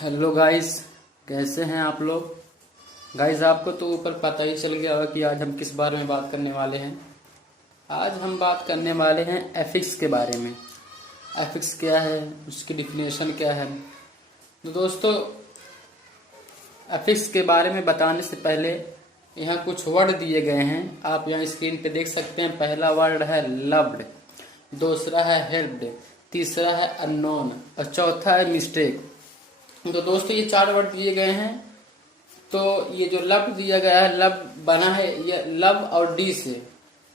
Hello guys, कैसे हैं आप लोग। गाइस, आपको तो ऊपर पता ही चल गया होगा कि आज हम किस बारे में बात करने वाले हैं। आज हम बात करने वाले हैं एफिक्स के बारे में। एफिक्स क्या है, उसकी डिफिनेशन क्या है। तो दोस्तों, एफिक्स के बारे में बताने से पहले यहाँ कुछ वर्ड दिए गए हैं। आप यहाँ स्क्रीन पे देख सकते हैं। पहला वर्ड है लव्ड, दूसरा है हेल्प्ड, तीसरा है अननोन और चौथा है मिस्टेक। तो दोस्तों, ये 4 वर्ड दिए गए हैं। तो ये जो लव दिया गया है, लव बना है ये लव और डी से।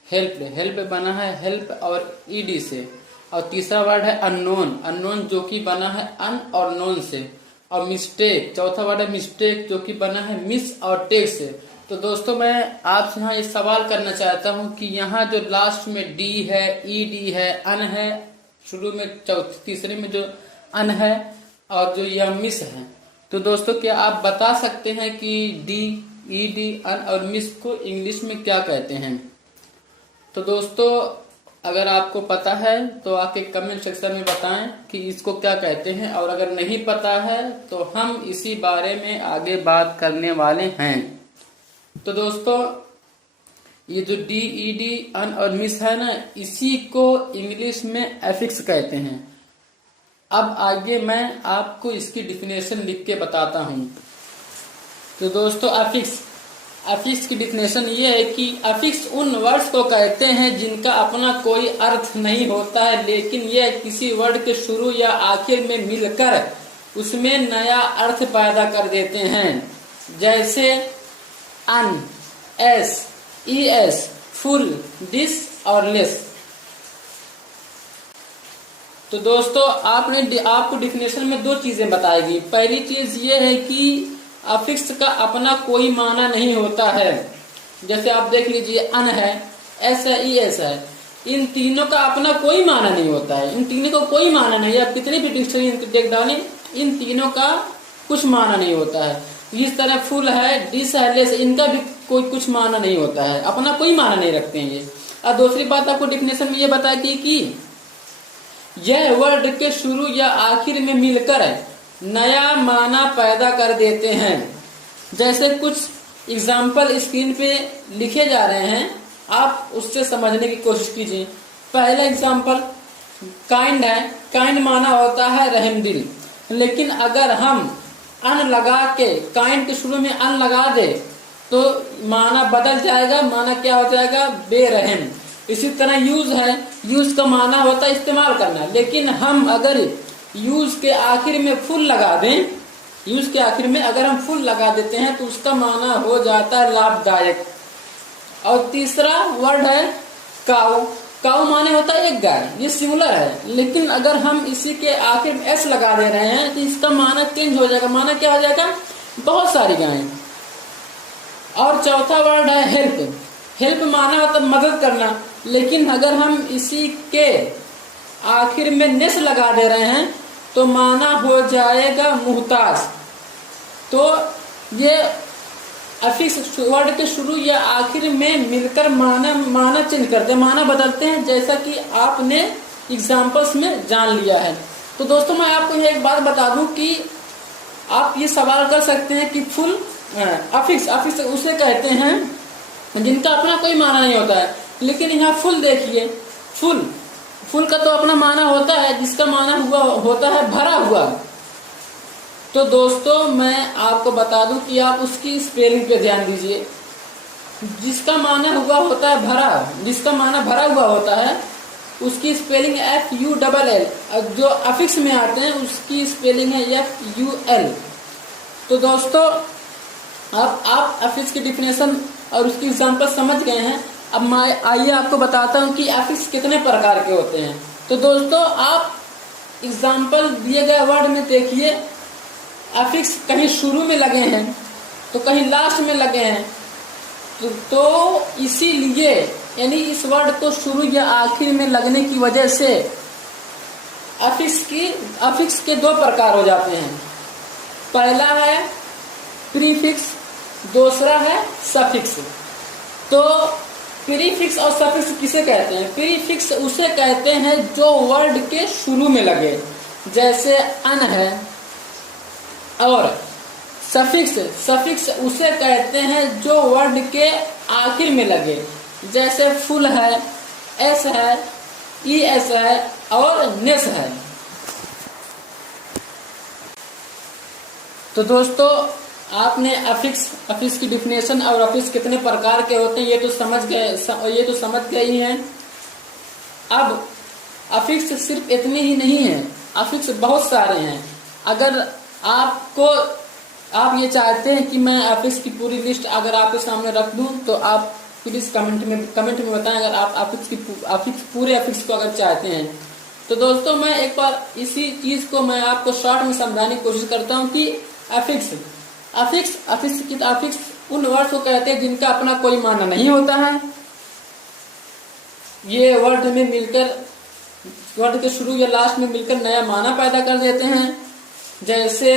हेल्प, हेल्प बना है हेल्प और ईडी से। और तीसरा वर्ड है अननोन, अननोन जो कि बना है अन और नोन से। और मिस्टेक, चौथा वर्ड है मिस्टेक जो कि बना है मिस और टेक से। तो दोस्तों, मैं आपसे यहाँ एक सवाल करना चाहता हूँ कि यहाँ जो लास्ट में डी है, ईडी है, अन है, शुरू में तीसरे में जो अन है और जो यह मिस है। तो दोस्तों, क्या आप बता सकते हैं कि डी, ईडी, अन और मिस को इंग्लिश में क्या कहते हैं। तो दोस्तों, अगर आपको पता है तो आके कमेंट सेक्शन में बताएं कि इसको क्या कहते हैं। और अगर नहीं पता है तो हम इसी बारे में आगे बात करने वाले हैं। तो दोस्तों, ये जो डी, ईडी, अन और मिस है ना, इसी को इंग्लिश में एफिक्स कहते हैं। अब आगे मैं आपको इसकी डिफिनेशन लिख के बताता हूं। तो दोस्तों, अफिक्स की डिफिनेशन ये है कि अफिक्स उन वर्ड्स को कहते हैं जिनका अपना कोई अर्थ नहीं होता है, लेकिन यह किसी वर्ड के शुरू या आखिर में मिलकर उसमें नया अर्थ पैदा कर देते हैं। जैसे अन, एस, ईएस, फुल, दिस और लेस। तो दोस्तों, आपको डिफिनेशन में 2 चीजें बताएगी। पहली चीज ये है कि अफिक्स का अपना कोई माना नहीं होता है। जैसे आप देख लीजिए, अन है, एस है, ईएस है, इन तीनों का अपना कोई माना नहीं होता है। इन तीनों का कोई माना नहीं है। आप कितनी भी डिक्शनरी देख डालें, इन तीनों का कुछ माना नहीं होता है। इस तरह फुल है, डिस है, लेस, इनका भी कोई कुछ माना नहीं होता है, अपना कोई माना नहीं रखते हैं ये। और दूसरी बात आपको डिफिनेशन में ये बताती कि यह वर्ड के शुरू या आखिर में मिलकर नया माना पैदा कर देते हैं। जैसे कुछ एग्जाम्पल स्क्रीन पे लिखे जा रहे हैं, आप उससे समझने की कोशिश कीजिए। पहला एग्जाम्पल काइंड है। काइंड माना होता है रहमदिल, लेकिन अगर हम अन लगा के काइंड के शुरू में अन लगा दे तो माना बदल जाएगा। माना क्या हो जाएगा? बेरहम। इसी तरह यूज है, यूज का माना होता है इस्तेमाल करना, लेकिन हम अगर यूज के आखिर में फुल लगा दें, यूज के आखिर में अगर हम फुल लगा देते हैं तो उसका माना हो जाता है लाभदायक। और तीसरा वर्ड है काऊ। काऊ माने होता है एक गाय, ये सिंगुलर है, लेकिन अगर हम इसी के आखिर में एस लगा दे रहे हैं तो इसका माना चेंज हो जाएगा। माना क्या हो जाएगा? बहुत सारी गायें। और चौथा वर्ड है हेल्प। हेल्प माना होता है मदद करना, लेकिन अगर हम इसी के आखिर में नेस लगा दे रहे हैं तो माना हो जाएगा मुहताज। तो ये अफिक्स वर्ड के शुरू या आखिर में मिलकर माना चेंज करते हैं, माना बदलते हैं, जैसा कि आपने एग्जाम्पल्स में जान लिया है। तो दोस्तों, मैं आपको ये एक बात बता दूं कि आप ये सवाल कर सकते हैं कि फुल अफिक्स उसे कहते हैं जिनका अपना कोई माना नहीं होता है। लेकिन यहाँ फुल देखिए, फुल का तो अपना माना होता है, जिसका माना हुआ होता है भरा हुआ। तो दोस्तों, मैं आपको बता दूं कि आप उसकी स्पेलिंग पे ध्यान दीजिए। जिसका माना हुआ होता है भरा, जिसका माना भरा हुआ होता है, उसकी स्पेलिंग FULL। और जो अफिक्स में आते हैं उसकी स्पेलिंग है FUL। तो दोस्तों, अब आप अफिक्स की डिफिनेशन और उसकी एग्जाम्पल समझ गए हैं। अब मैं आइए आपको बताता हूँ कि अफिक्स कितने प्रकार के होते हैं। तो दोस्तों, आप एग्जाम्पल दिए गए वर्ड में देखिए, अफिक्स कहीं शुरू में लगे हैं तो कहीं लास्ट में लगे हैं। तो इसीलिए यानी इस वर्ड को शुरू या आखिर में लगने की वजह से अफिक्स के 2 प्रकार हो जाते हैं। पहला है प्रीफिक्स, दूसरा है सफिक्स। तो प्रीफिक्स और सफिक्स किसे कहते हैं? प्रीफिक्स उसे कहते हैं जो वर्ड के शुरू में लगे। जैसे अन है, और सफिक्स, सफिक्स उसे कहते हैं जो वर्ड के आखिर में लगे, जैसे फुल है, एस है, ई एस है और नेस है। तो दोस्तों आपने अफिक्स की डिफिनेशन और अफिक्स कितने प्रकार के होते हैं ये तो समझ गए ही हैं। अब अफिक्स सिर्फ इतने ही नहीं है, अफिक्स बहुत सारे हैं। अगर आप ये चाहते हैं कि मैं अफिक्स की पूरी लिस्ट अगर आपके सामने रख दूं तो आप प्लीज कमेंट में बताएं, अगर आप पूरे अफिक्स को अगर चाहते हैं। तो दोस्तों मैं एक बार इसी चीज को मैं आपको शॉर्ट में समझाने की कोशिश करता हूं कि अफिक्स उन वर्ड्स को कहते हैं जिनका अपना कोई माना नहीं होता है। ये वर्ड में मिलकर, वर्ड के शुरू या लास्ट में मिलकर नया माना पैदा कर देते हैं। जैसे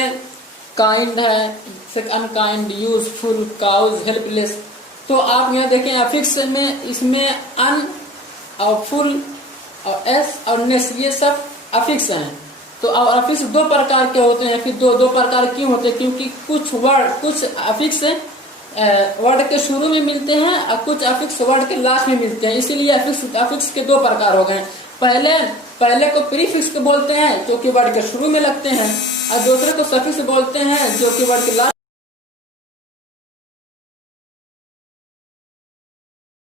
काइंड है, अनकाइंड, यूजफुल, काउज, हेल्पलेस। तो आप यहाँ देखें अफिक्स में इसमें अन और फुल और एस और नेस ये सब अफिक्स हैं। तो अफिक्स दो प्रकार के होते हैं। फिर दो प्रकार क्यों होते हैं? क्योंकि कुछ अफिक्स वर्ड के शुरू में मिलते हैं और कुछ अफिक्स वर्ड के लास्ट में मिलते हैं, इसीलिए अफिक्स के दो प्रकार हो गए। पहले को प्रीफिक्स को बोलते हैं जो कि वर्ड के शुरू में लगते हैं, और दूसरे को सफिक्स बोलते हैं जो कि वर्ड के लास्ट